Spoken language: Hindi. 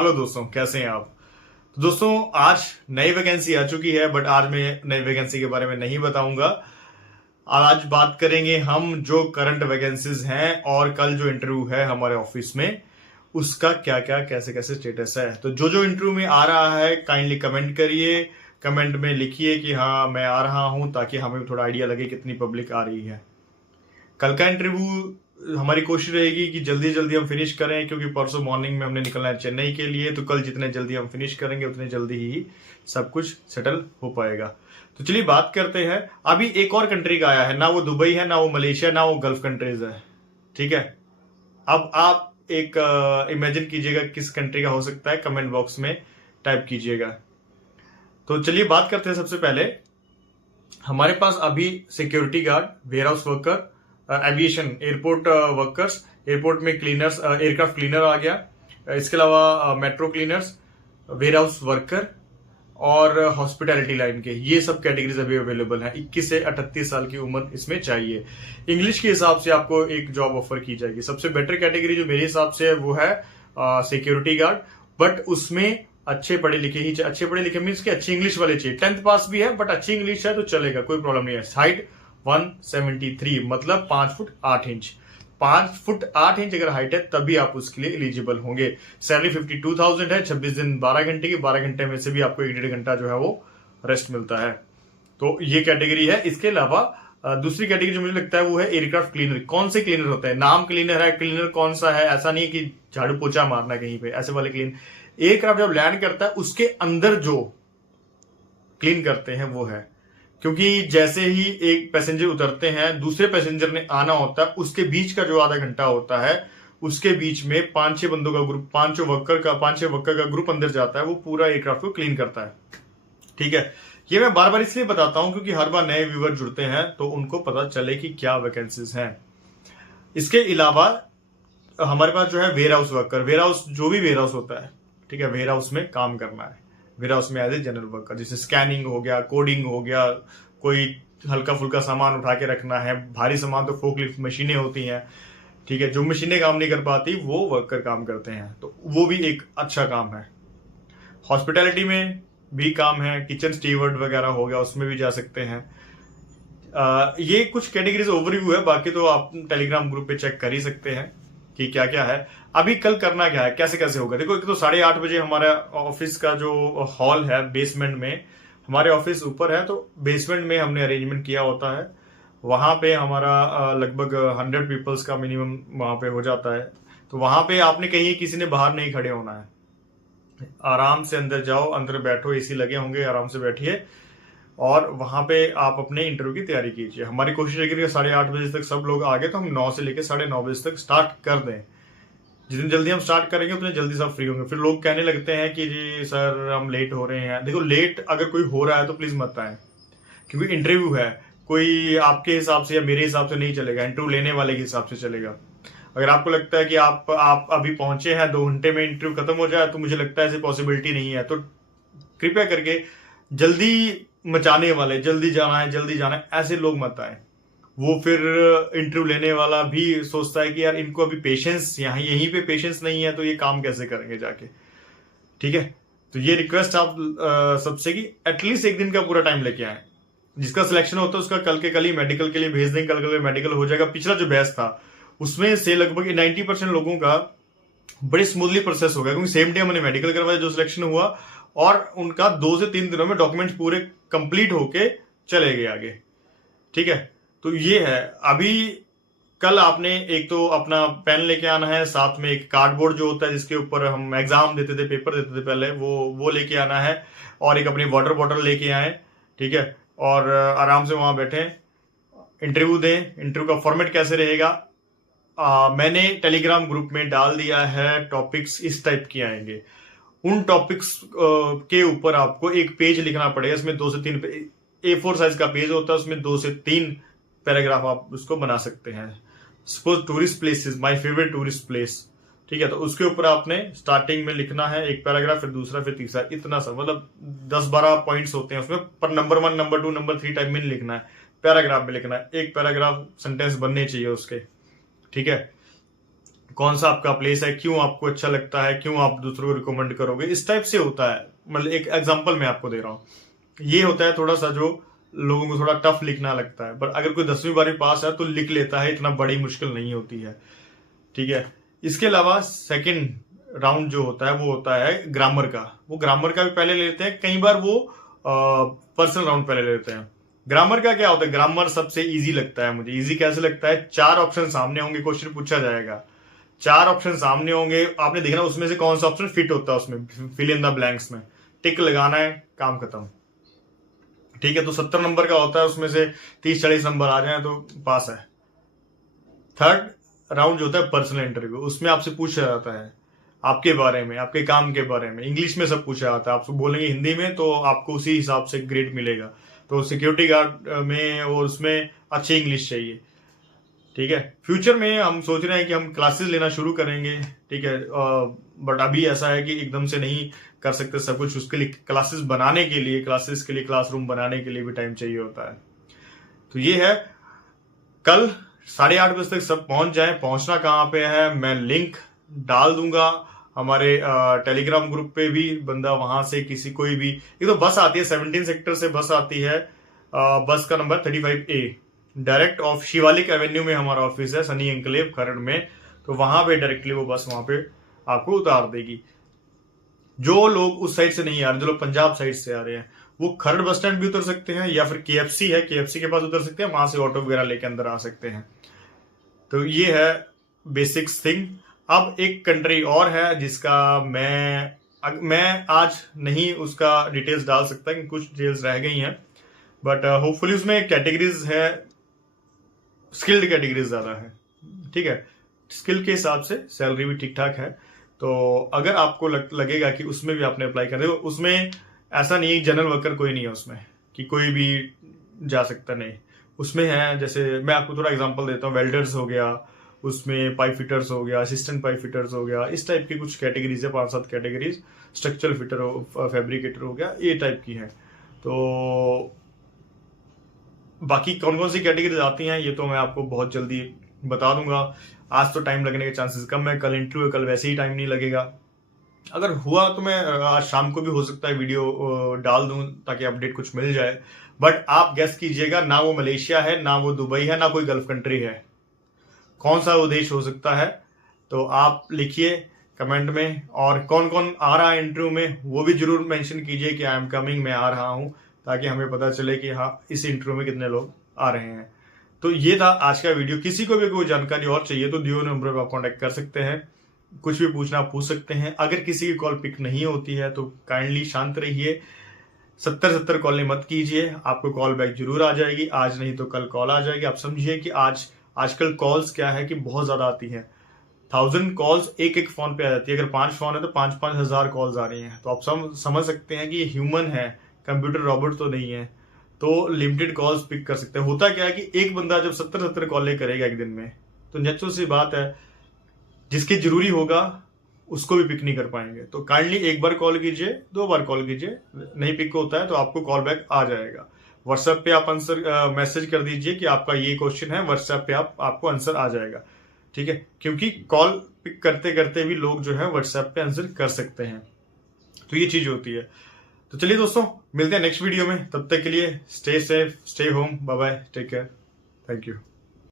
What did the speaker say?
हेलो दोस्तों, कैसे हैं आप। तो दोस्तों, आज नई वैकेंसी आ चुकी है, बट आज मैं नई वैकेंसी के बारे में नहीं बताऊंगा। आज बात करेंगे हम जो करंट वैकेंसीज हैं और कल जो इंटरव्यू है हमारे ऑफिस में उसका क्या क्या कैसे कैसे स्टेटस है। तो जो जो इंटरव्यू में आ रहा है काइंडली कमेंट करिए, कमेंट में लिखिए कि हाँ मैं आ रहा हूं, ताकि हमें थोड़ा आइडिया लगे कितनी पब्लिक आ रही है। कल का इंटरव्यू हमारी कोशिश रहेगी कि जल्दी जल्दी हम फिनिश करें, क्योंकि परसों मॉर्निंग में हमने निकलना है चेन्नई के लिए। तो कल जितने जल्दी हम फिनिश करेंगे उतने जल्दी ही सब कुछ सेटल हो पाएगा। तो चलिए बात करते हैं। अभी एक और कंट्री का आया है, ना वो दुबई है, ना वो मलेशिया, ना वो गल्फ कंट्रीज है। ठीक है, अब आप एक इमेजिन कीजिएगा किस कंट्री का हो सकता है, कमेंट बॉक्स में टाइप कीजिएगा। तो चलिए बात करते हैं। सबसे पहले हमारे पास अभी security guard, warehouse worker, aviation airport workers, airport में क्लीनर्स, एयरक्राफ्ट क्लीनर आ गया। इसके अलावा metro cleaners, warehouse worker और हॉस्पिटैलिटी लाइन के, ये सब कैटेगरीज अभी अवेलेबल हैं। 21 से 38 साल की उम्र इसमें चाहिए। इंग्लिश के हिसाब से आपको एक जॉब ऑफर की जाएगी। सबसे बेटर कैटेगरी जो मेरे हिसाब से है वो है सिक्योरिटी गार्ड, बट उसमें अच्छे पढ़े लिखे ही, अच्छे पढ़े लिखे मीन्स कि अच्छी इंग्लिश वाले चाहिए। 10th पास भी है बट अच्छी इंग्लिश है तो चलेगा, कोई प्रॉब्लम नहीं है। हाइट 173 मतलब 5 फुट 8 इंच। 5 फुट 8 इंच अगर हाइट है तभी आप उसके लिए एलिजिबल होंगे। सैलरी 52,000 है। 26 दिन 12 घंटे की, 12 घंटे में से भी आपको 1.5 घंटा जो है वो रेस्ट मिलता है। तो ये कैटेगरी है। इसके अलावा दूसरी कैटेगरी जो मुझे लगता है वो है एयरक्राफ्ट क्लीनर। कौन से क्लीनर होते हैं, नाम क्लीनर है, क्लीनर कौन सा है, ऐसा नहीं है कि झाड़ू पोछा मारना कहीं पे, ऐसे वाले क्लीन। एयरक्राफ्ट जब लैंड करता है उसके अंदर जो क्लीन करते हैं वो है, क्योंकि जैसे ही एक पैसेंजर उतरते हैं दूसरे पैसेंजर ने आना होता है, उसके बीच का जो आधा घंटा होता है उसके बीच में 5-6 बंदों का ग्रुप, 5 वर्कर का ग्रुप अंदर जाता है, वो पूरा एयरक्राफ्ट को क्लीन करता है। ठीक है, ये मैं बार बार इसलिए बताता हूं क्योंकि हर बार नए व्यूअर जुड़ते हैं तो उनको पता चले कि क्या वैकेंसीज हैं। इसके अलावा हमारे पास जो है warehouse worker, warehouse जो भी वेयर हाउस होता है, ठीक है, वेयर हाउस में काम करना है। वेयर हाउस में एज ए जनरल वर्कर, जैसे स्कैनिंग हो गया, कोडिंग हो गया, कोई हल्का फुल्का सामान उठा के रखना है, भारी सामान तो फोकलिफ्ट मशीनें होती हैं। ठीक है, जो मशीनें काम नहीं कर पाती वो वर्कर काम करते हैं, तो वो भी एक अच्छा काम है। हॉस्पिटैलिटी में भी काम है, किचन स्टीवर्ड वगैरह हो गया, उसमें भी जा सकते हैं। ये कुछ कैटेगरीज ओवरव्यू है, बाकी तो आप टेलीग्राम ग्रुप पे चेक कर ही सकते हैं कि क्या क्या है। अभी कल करना क्या है, कैसे कैसे होगा। देखो, एक तो 8:30 बजे हमारा ऑफिस का जो हॉल है बेसमेंट में, हमारे ऑफिस ऊपर है तो बेसमेंट में हमने अरेंजमेंट किया होता है। वहां पे हमारा लगभग 100 पीपल्स का मिनिमम वहां पे हो जाता है। तो वहां पे आपने कहीं किसी ने बाहर नहीं खड़े होना है, आराम से अंदर जाओ, अंदर बैठो, एसी लगे होंगे, आराम से बैठिए और वहां पे आप अपने इंटरव्यू की तैयारी कीजिए। हमारी कोशिश रहेगी कि 8:30 बजे तक सब लोग आ गए तो हम 9 से लेकर 9:30 बजे तक स्टार्ट कर दें। जितनी जल्दी हम स्टार्ट करेंगे उतने जल्दी सब फ्री होंगे। फिर लोग कहने लगते हैं कि जी सर हम लेट हो रहे हैं। देखो, लेट अगर कोई हो रहा है तो प्लीज मत आए, क्योंकि इंटरव्यू है, कोई आपके हिसाब से या मेरे हिसाब से नहीं चलेगा, इंटरव्यू लेने वाले के हिसाब से चलेगा। अगर आपको लगता है कि आप अभी पहुंचे हैं 2 घंटे में इंटरव्यू खत्म हो जाए, तो मुझे लगता है ऐसी पॉसिबिलिटी नहीं है। तो कृपया करके जल्दी मचाने वाले, जल्दी जाना है, ऐसे लोग मत आए। वो फिर इंटरव्यू लेने वाला भी सोचता है कि यार इनको अभी पेशेंस, यहीं पे पेशेंस नहीं है तो ये काम कैसे करेंगे जाके। ठीक है, तो ये रिक्वेस्ट आप सबसे कि एटलीस्ट एक दिन का पूरा टाइम लेके आए। जिसका सिलेक्शन होता है उसका कल के कल ही मेडिकल के लिए भेज देंगे, कल मेडिकल हो जाएगा। पिछला जो बैच था उसमें से लगभग 90% लोगों का बड़े स्मूथली प्रोसेस हो गया, क्योंकि सेम डे हमने मेडिकल करवाया जो सिलेक्शन हुआ, और उनका 2 से 3 दिनों में डॉक्यूमेंट्स पूरे कंप्लीट होके चले गए आगे। ठीक है, तो ये है। अभी कल आपने एक तो अपना पेन लेके आना है, साथ में एक कार्डबोर्ड जो होता है जिसके ऊपर हम एग्जाम देते थे, पेपर देते थे पहले, वो लेके आना है, और एक अपनी वाटर बॉटल लेके आए। ठीक है, और आराम से वहां बैठे इंटरव्यू दें। इंटरव्यू का फॉर्मेट कैसे रहेगा, मैंने टेलीग्राम ग्रुप में डाल दिया है। टॉपिक्स इस टाइप के आएंगे, उन टॉपिक्स के ऊपर आपको एक पेज लिखना पड़ेगा। इसमें 2 से 3 A4 साइज का पेज होता है, उसमें 2 से 3 पैराग्राफ आप उसको बना सकते हैं। Suppose tourist places, my favourite tourist place. ठीक है, तो उसके ऊपर आपने स्टार्टिंग में लिखना है एक पैराग्राफ, फिर दूसरा, फिर तीसरा, इतना सा, मतलब 10-12 पॉइंट्स होते हैं उसमें, पर नंबर 1, नंबर 2, नंबर 3 टाइप में नहीं लिखना है, पैराग्राफ में लिखना है। एक पैराग्राफ सेंटेंस बनने चाहिए उसके। ठीक है, कौन सा आपका प्लेस है, क्यों आपको अच्छा लगता है, क्यों आप दूसरों को रिकमेंड करोगे, इस टाइप से होता है। मतलब एक एग्जांपल मैं आपको दे रहा हूं। ये होता है थोड़ा सा जो लोगों को थोड़ा टफ लिखना लगता है, पर अगर कोई 10वीं 12वीं पास है तो लिख लेता है, इतना बड़ी मुश्किल नहीं होती है। ठीक है। इसके अलावा सेकंड राउंड जो होता है वो होता है ग्रामर का। वो ग्रामर का भी पहले लेते हैं, कई बार वो पर्सनल राउंड पहले लेते हैं। ग्रामर का क्या होता है, ग्रामर सबसे इजी लगता है मुझे। इजी कैसे लगता है, 4 ऑप्शन सामने होंगे, क्वेश्चन पूछा जाएगा, 4 ऑप्शन सामने होंगे, आपने देखना उसमें से कौन सा ऑप्शन फिट होता है, उसमें फिल इन द ब्लैंक्स में टिक लगाना है, काम खत्म। ठीक है। तो 70 नंबर का होता है, उसमें से 30-40 नंबर आ जाए तो पास है। थर्ड राउंड जो होता है पर्सनल इंटरव्यू, उसमें आपसे पूछा जाता है आपके बारे में, आपके काम के बारे में, इंग्लिश में सब पूछा जाता है। आप बोलेंगे हिंदी में तो आपको उसी हिसाब से ग्रेड मिलेगा। तो सिक्योरिटी गार्ड में और उसमें अच्छी इंग्लिश चाहिए। ठीक है। फ्यूचर में हम सोच रहे हैं कि हम क्लासेस लेना शुरू करेंगे। ठीक है। बट अभी ऐसा है कि एकदम से नहीं कर सकते सब कुछ। उसके लिए क्लासेस बनाने के लिए, क्लासेस के लिए क्लासरूम बनाने के लिए भी टाइम चाहिए होता है। तो ये है, कल 8:30 बजे तक सब पहुंच जाए। पहुंचना कहाँ पे है, मैं लिंक डाल दूंगा हमारे टेलीग्राम ग्रुप पे भी। बंदा वहां से किसी कोई भी, एक तो बस आती है 17 सेक्टर से, बस आती है, बस का number 35A, direct of Shivalik Avenue में हमारा ऑफिस है, सनी एंक्लेव खरड़ में। तो वहां पे डायरेक्टली वो बस वहां पे आपको उतार देगी। जो लोग उस साइड से नहीं आ रहे, जो लोग पंजाब साइड से आ रहे हैं, वो खरड़ बस स्टैंड भी उतर सकते हैं, या फिर KFC है, KFC के पास उतर सकते हैं, वहां से ऑटो वगैरह लेके अंदर आ सकते हैं। तो ये है बेसिक्स थिंग। अब एक कंट्री और है जिसका मैं आज नहीं उसका डिटेल्स डाल सकता, कि कुछ डिटेल्स रह गई हैं, बट होपफुली उसमें कैटेगरीज है, स्किल्ड कैटेगरीज ज्यादा है। ठीक है। स्किल के हिसाब से सैलरी भी ठीक ठाक है। तो अगर आपको लगेगा कि उसमें भी आपने अप्लाई कर दे, उसमें ऐसा नहीं है जनरल वर्कर कोई नहीं है उसमें कि कोई भी जा सकता, नहीं। उसमें है, जैसे मैं आपको थोड़ा एग्जांपल देता हूँ, वेल्डर्स हो गया, उसमें पाइप फिटर्स हो गया, असिस्टेंट पाइप फिटर्स हो गया, इस टाइप की कुछ कैटेगरीज है, 5-7 कैटेगरीज। स्ट्रक्चरल फिटर हो, फैब्रिकेटर हो गया, ये टाइप की है। तो बाकी कौन कौन सी कैटेगरीज आती हैं ये तो मैं आपको बहुत जल्दी बता दूंगा। आज तो टाइम लगने के चांसेस कम है, कल इंटरव्यू है, कल वैसे ही टाइम नहीं लगेगा। अगर हुआ तो मैं आज शाम को भी हो सकता है वीडियो डाल दूं, ताकि अपडेट कुछ मिल जाए। बट आप गेस कीजिएगा, ना वो मलेशिया है, ना वो दुबई है, ना कोई गल्फ कंट्री है, कौन सा वो देश हो सकता है? तो आप लिखिए कमेंट में, और कौन कौन आ रहा है इंटरव्यू में वो भी जरूर मेंशन कीजिए कि आई एम कमिंग, मैं आ रहा हूं, ताकि हमें पता चले कि हाँ इस इंटरव्यू में कितने लोग आ रहे हैं। तो ये था आज का वीडियो। किसी को भी कोई जानकारी और चाहिए तो दियो नंबर पर आप कॉन्टेक्ट कर सकते हैं, कुछ भी पूछना पूछ सकते हैं। अगर किसी की कॉल पिक नहीं होती है तो काइंडली शांत रहिए, 70 कॉलें मत कीजिए, आपको कॉल बैक जरूर आ जाएगी। आज नहीं तो कल कॉल आ जाएगी। आप समझिए कि आजकल कॉल्स क्या है कि बहुत ज्यादा आती हैं, 1000 कॉल्स एक फोन पे आ जाती है। अगर 5 फोन है तो 5-5 हजार कॉल्स आ रही हैं। तो आप समझ सकते हैं कि ये ह्यूमन है, कंप्यूटर रोबोट तो नहीं है। तो लिमिटेड कॉल्स पिक कर सकते हैं। होता क्या है कि एक बंदा जब 70 कॉलें करेगा एक दिन में, तो नेचुरल सी बात है जिसकी जरूरी होगा उसको भी पिक नहीं कर पाएंगे। तो काइंडली एक बार कॉल कीजिए, 2 बार कॉल कीजिए, नहीं पिक होता है तो आपको कॉल बैक आ जाएगा। व्हाट्सएप पे आप आंसर मैसेज कर दीजिए कि आपका ये क्वेश्चन है, व्हाट्सएप पे आपको आंसर आ जाएगा। ठीक है। क्योंकि कॉल पिक करते करते भी लोग जो है व्हाट्सएप पे आंसर कर सकते हैं। तो ये चीज होती है। तो चलिए दोस्तों, मिलते हैं नेक्स्ट वीडियो में। तब तक के लिए stay safe, stay home, bye bye, take care, thank you.